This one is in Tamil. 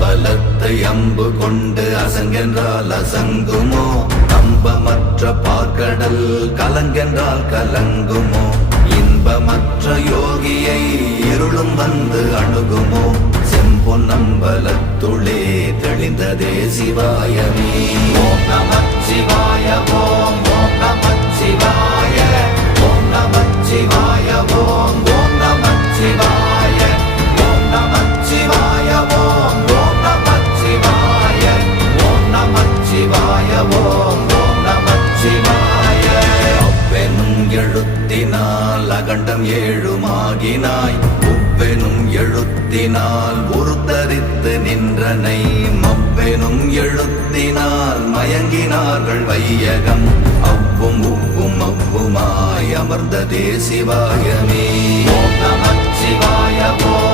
அம்பலத்தை அம்பு கொண்டு அசங்கென்றால் அசங்குமோ? நம்பமற்ற பார்க்கடல் கலங்கென்றால் கலங்குமோ? இன்பமற்ற யோகியை இருளும் வந்து அணுகுமோ? செம்பொன்னம்பலத்துளே தெளிந்ததே சிவாயமே. ஓம் நமச்சிவாய ஓம் ஓம் நமச்சிவாய ஓம் நமச்சிவாய ஓம் ஓம் நமச்சிவாய ஓம் நமச்சிவாய ஓம் ஓம் நமச்சிவாய ஓம் நமச்சிவாய ஓம் ஓம் நமச்சிவாய. அவ்வெனும் எழுத்தினால் அகண்டம் ஏழுமாகினாய், உவ்வெனும் எழுத்தினால் உருத்தரித்து நின்றனை, மவ்வெனும் எழுத்தினால் மயங்கினார்கள் வையகம். அவ்வும் உவ்வும் அவ்வுமாய் அமர்ந்ததே சிவாயமே. ஓம் நமச்சிவாய ஓம்